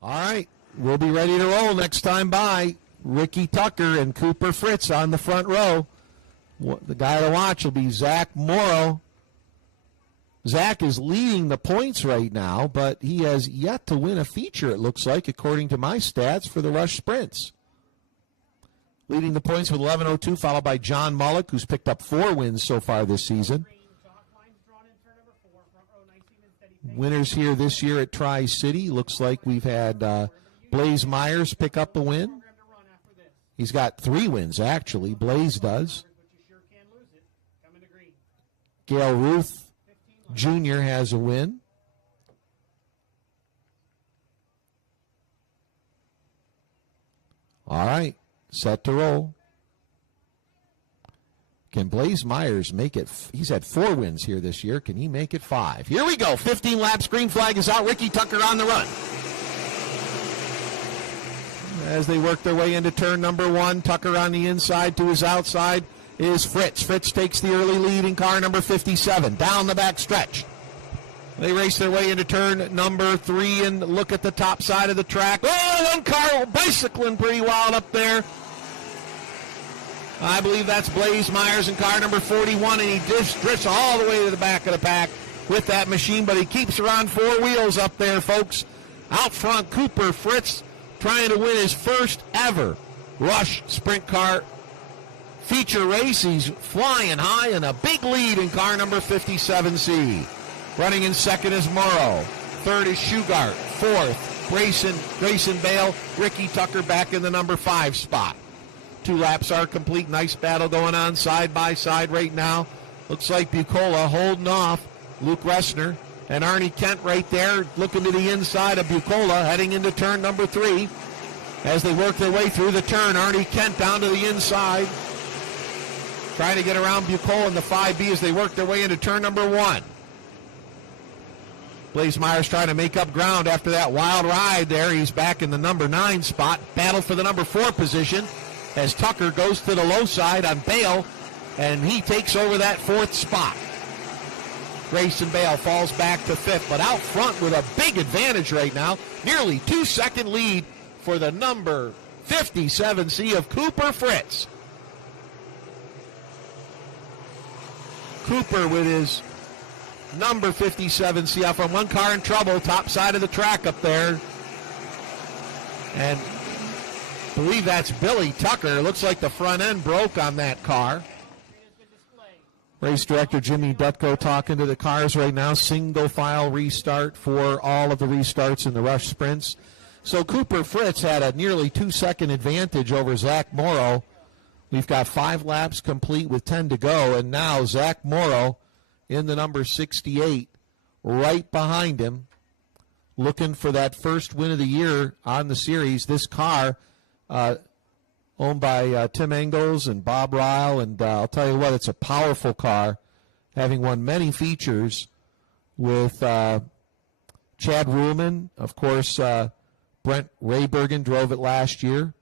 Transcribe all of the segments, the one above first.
All right, we'll be ready to roll next time by. Ricky Tucker and Cooper Fritz on the front row. The guy to watch will be Zach Morrow. Zach is leading the points right now, but he has yet to win a feature, it looks like, according to my stats for the Rush Sprints. Leading the points with 11:02, followed by John Mullock, who's picked up 4 wins so far this season. Winners here this year at Tri City. Looks like we've had Blaze Myers pick up a win. He's got 3 wins, actually. Blaze does. Gail Ruth Jr. has a win. All right, set to roll. Can Blaze Myers make it? He's had 4 wins here this year. Can he make it 5? Here we go. 15 laps. Green flag is out. Ricky Tucker on the run. As they work their way into turn number 1, Tucker on the inside. To his outside is Fritz. Fritz takes the early lead in car number 57. Down the back stretch. They race their way into turn number 3 and look at the top side of the track. Oh, one car bicycling pretty wild up there. I believe that's Blaze Myers in car number 41, and he drifts all the way to the back of the pack with that machine, but he keeps her on 4 wheels up there, folks. Out front, Cooper Fritz trying to win his first ever Rush Sprint Car feature race. He's flying high in a big lead in car number 57C. Running in second is Morrow. Third is Shugart. Fourth, Grayson Bale. Ricky Tucker back in the number 5 spot. 2 laps are complete. Nice battle going on side by side right now. Looks like Bucola holding off Luke Ressner. And Arnie Kent right there looking to the inside of Bucola heading into turn number 3. As they work their way through the turn, Arnie Kent down to the inside. Trying to get around Bucola in the 5B as they work their way into turn number 1. Blaze Myers trying to make up ground after that wild ride there. He's back in the number 9 spot. Battle for the number 4 position as Tucker goes to the low side on Bale, and he takes over that 4th spot. Grayson Bale falls back to 5th, but out front with a big advantage right now. Nearly 2-second lead for the number 57C of Cooper Fritz. Cooper with his number 57C out from 1 car in trouble, top side of the track up there. And I believe that's Billy Tucker. Looks like the front end broke on that car. Race director Jimmy Dutko talking to the cars right now. Single file restart for all of the restarts in the Rush Sprints. So Cooper Fritz had a nearly 2-second advantage over Zach Morrow. We've got 5 laps complete with 10 to go, and now Zach Morrow in the number 68 right behind him, looking for that first win of the year on the series. This car owned by Tim Engels and Bob Ryle, and I'll tell you what, it's a powerful car, having won many features with Chad Ruhlman. Of course, Brent Raybergen drove it last year,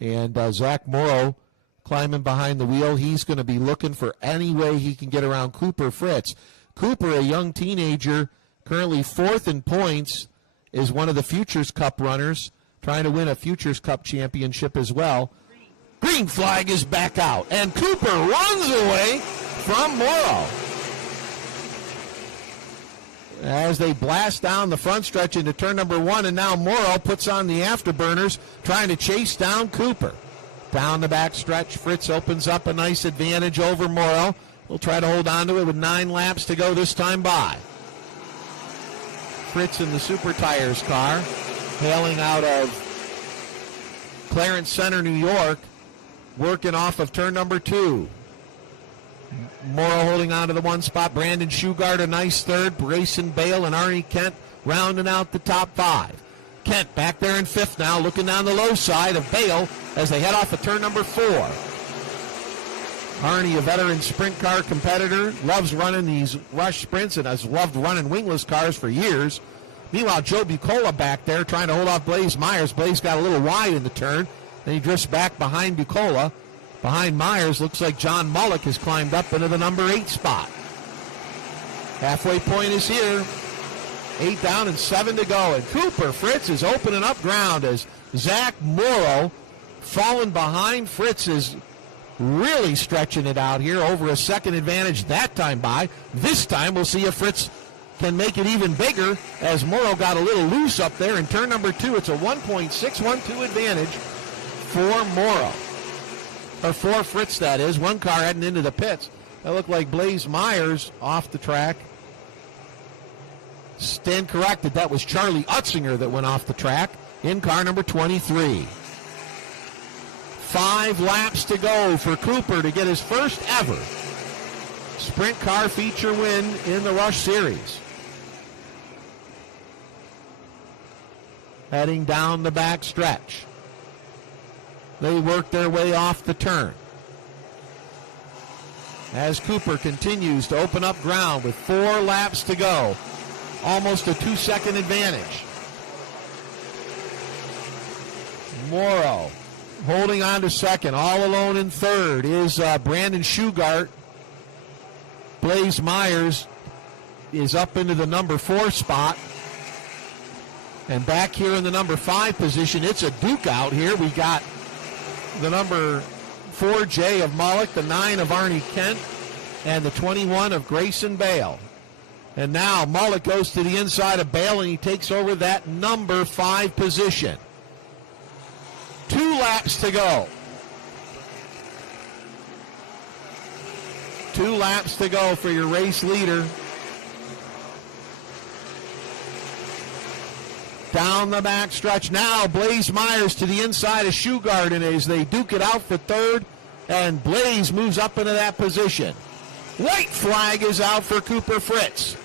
and Zach Morrow climbing behind the wheel. He's going to be looking for any way he can get around Cooper Fritz. Cooper, a young teenager, currently 4th in points, is one of the Futures Cup runners, trying to win a Futures Cup championship as well. Green flag is back out, and Cooper runs away from Morrow. As they blast down the front stretch into turn number 1, and now Morrow puts on the afterburners, trying to chase down Cooper. Down the back stretch, Fritz opens up a nice advantage over Morrow. We'll try to hold on to it with 9 laps to go this time by. Fritz in the Super Tires car, hailing out of Clarence Center, New York, working off of turn number 2. Morrow holding on to the 1 spot. Brandon Shugart a nice 3rd. Grayson Bale and Arnie Kent rounding out the top 5. Kent back there in 5th now, looking down the low side of Bale as they head off of turn number 4. Arnie, a veteran sprint car competitor, loves running these Rush Sprints and has loved running wingless cars for years. Meanwhile, Joe Bucola back there trying to hold off Blaze Myers. Blaze got a little wide in the turn. Then he drifts back behind Bucola. Behind Myers, looks like John Mullock has climbed up into the number 8 spot. Halfway point is here. 8 down and 7 to go. And Cooper Fritz is opening up ground as Zach Morrow, falling behind. Fritz is really stretching it out here, over a second advantage that time by. This time we'll see if Fritz can make it even bigger, as Morrow got a little loose up there in turn number 2. It's a 1.612 advantage for Morrow. Or for Fritz, that is. One car heading into the pits. That looked like Blaze Myers off the track. Stand corrected. That was Charlie Utzinger that went off the track in car number 23. 5 laps to go for Cooper to get his first ever sprint car feature win in the Rush Series. Heading down the back stretch. They work their way off the turn as Cooper continues to open up ground with 4 laps to go. Almost a 2-second advantage. Morrow holding on to second. All alone in third is Brandon Shugart. Blaze Myers is up into the number 4 spot. And back here in the number 5 position, it's a duke out here. We got the number 4 Jay of Mullock, the 9 of Arnie Kent, and the 21 of Grayson Bale. And now Mullock goes to the inside of Bale, and he takes over that number 5 position. 2 laps to go. 2 laps to go for your race leader. Down the back stretch now, Blaze Myers to the inside of Shugart, and as they duke it out for third, and Blaze moves up into that position. White flag is out for Cooper Fritz.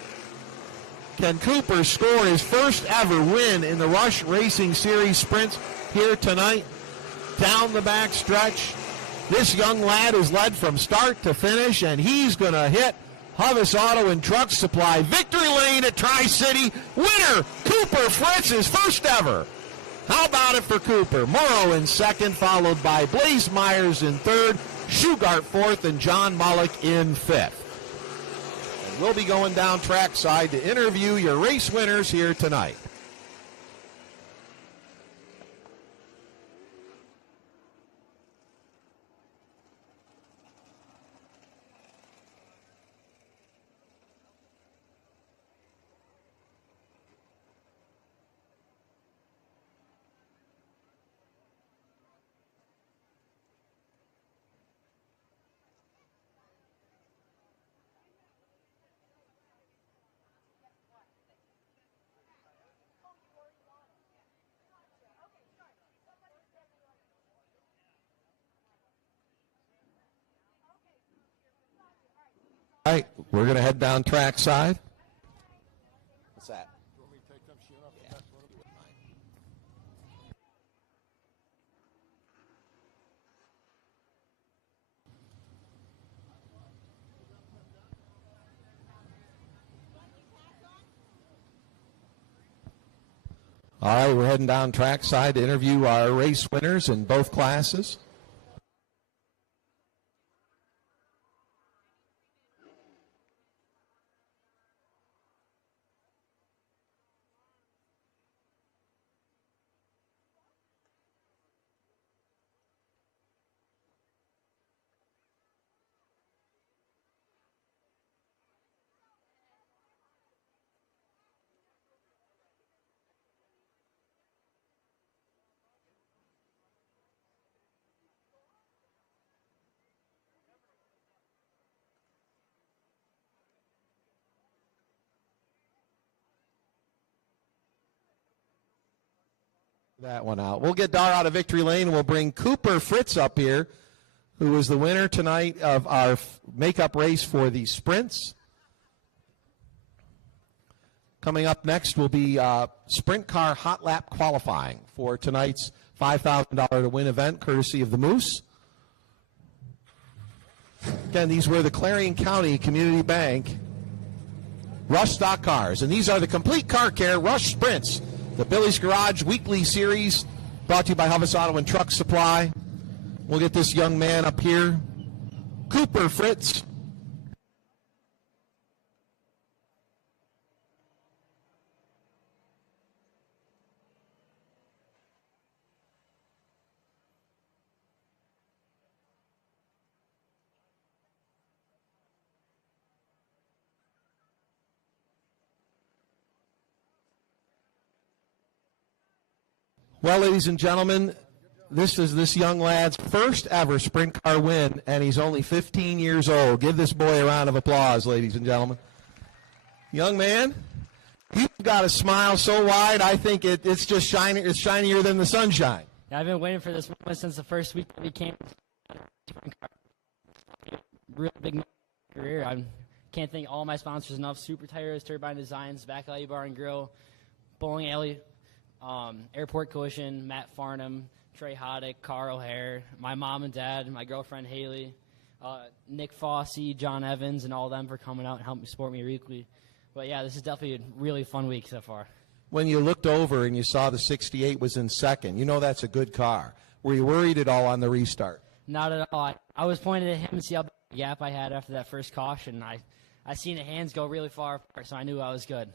Can Cooper score his first ever win in the Rush Racing Series sprints here tonight? Down the back stretch. This young lad is led from start to finish, and he's going to hit Huvis Auto and Truck Supply. Victory lane at Tri City. Winner, Cooper Fritz, his first ever. How about it for Cooper? Morrow in second, followed by Blaze Myers in third, Shugart fourth, and John Mullock in fifth. And we'll be going down trackside to interview your race winners here tonight. All right, we're going to head down trackside. What's that? You want me to take them shit off? Yeah. All right, we're heading down trackside to interview our race winners in both classes. That one out. We'll get Dar out of victory lane, and we'll bring Cooper Fritz up here, who is the winner tonight of our makeup race for the sprints. Coming up next will be sprint car hot lap qualifying for tonight's $5,000 to win event, courtesy of the Moose. Again, these were the Clarion County Community Bank Rush stock cars, and these are the Complete Car Care Rush Sprints. The Billy's Garage Weekly Series, brought to you by Huvis Auto and Truck Supply. We'll get this young man up here, Cooper Fritz. Well, ladies and gentlemen, this is this young lad's first ever sprint car win, and he's only 15 years old. Give this boy a round of applause, ladies and gentlemen. Young man, you've got a smile so wide, I think it's just shiny, it's shinier than the sunshine. Yeah, I've been waiting for this moment since the first week that we came. Real big career. I can't thank all my sponsors enough. Super Tires, Turbine Designs, Back Alley Bar and Grill, Bowling Alley, Airport Collision, Matt Farnham, Trey Hoddick, Carl O'Hare, my mom and dad, my girlfriend Haley, Nick Fossey, John Evans, and all of them for coming out and helping support me weekly. But yeah, this is definitely a really fun week so far. When you looked over and you saw the 68 was in second, you know that's a good car. Were you worried at all on the restart? Not at all. I was pointing at him and see how big a gap I had after that first caution. I seen the hands go really far apart, so I knew I was good.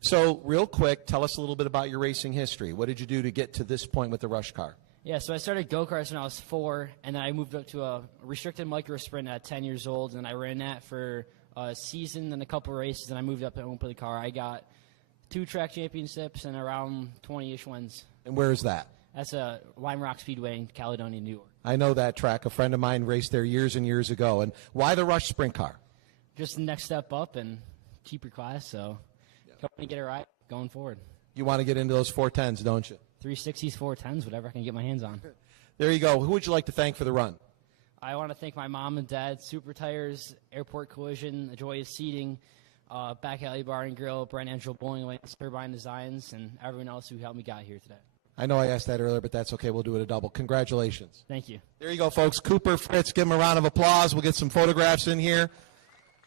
So, real quick, tell us a little bit about your racing history. What did you do to get to this point with the Rush car? Yeah, so I started go-karts when I was 4, and then I moved up to a restricted micro sprint at 10 years old, and I ran that for a season and a couple races, and I moved up and opened the car. I got 2 track championships and around 20-ish wins. And where is that? That's a Lime Rock Speedway in Caledonia, New York. I know that track. A friend of mine raced there years and years ago. And why the Rush sprint car? Just the next step up and cheaper class, so hoping to get it right going forward. You want to get into those 410s, don't you? 360s, 410s, whatever I can get my hands on. There you go. Who would you like to thank for the run? I want to thank my mom and dad, Super Tires, Airport Collision, Joyous Seating, Back Alley Bar and Grill, Brent Angel Bowling Lanes, Turbine Designs, and everyone else who helped me get here today. I know I asked that earlier, but that's okay. We'll do it a double. Congratulations. Thank you. There you go, folks. Cooper Fritz, give him a round of applause. We'll get some photographs in here.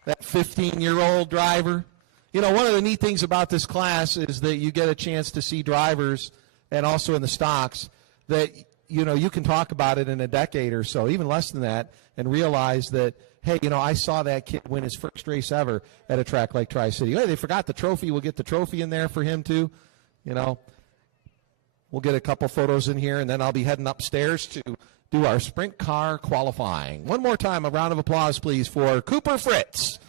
That 15-year-old driver. You know, one of the neat things about this class is that you get a chance to see drivers, and also in the stocks, that, you know, you can talk about it in a decade or so, even less than that, and realize that, hey, you know, I saw that kid win his first race ever at a track like Tri City. Hey, they forgot the trophy. We'll get the trophy in there for him, too. You know, we'll get a couple photos in here, and then I'll be heading upstairs to do our sprint car qualifying. One more time, a round of applause, please, for Cooper Fritz.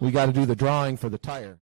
We got to do the drawing for the tire.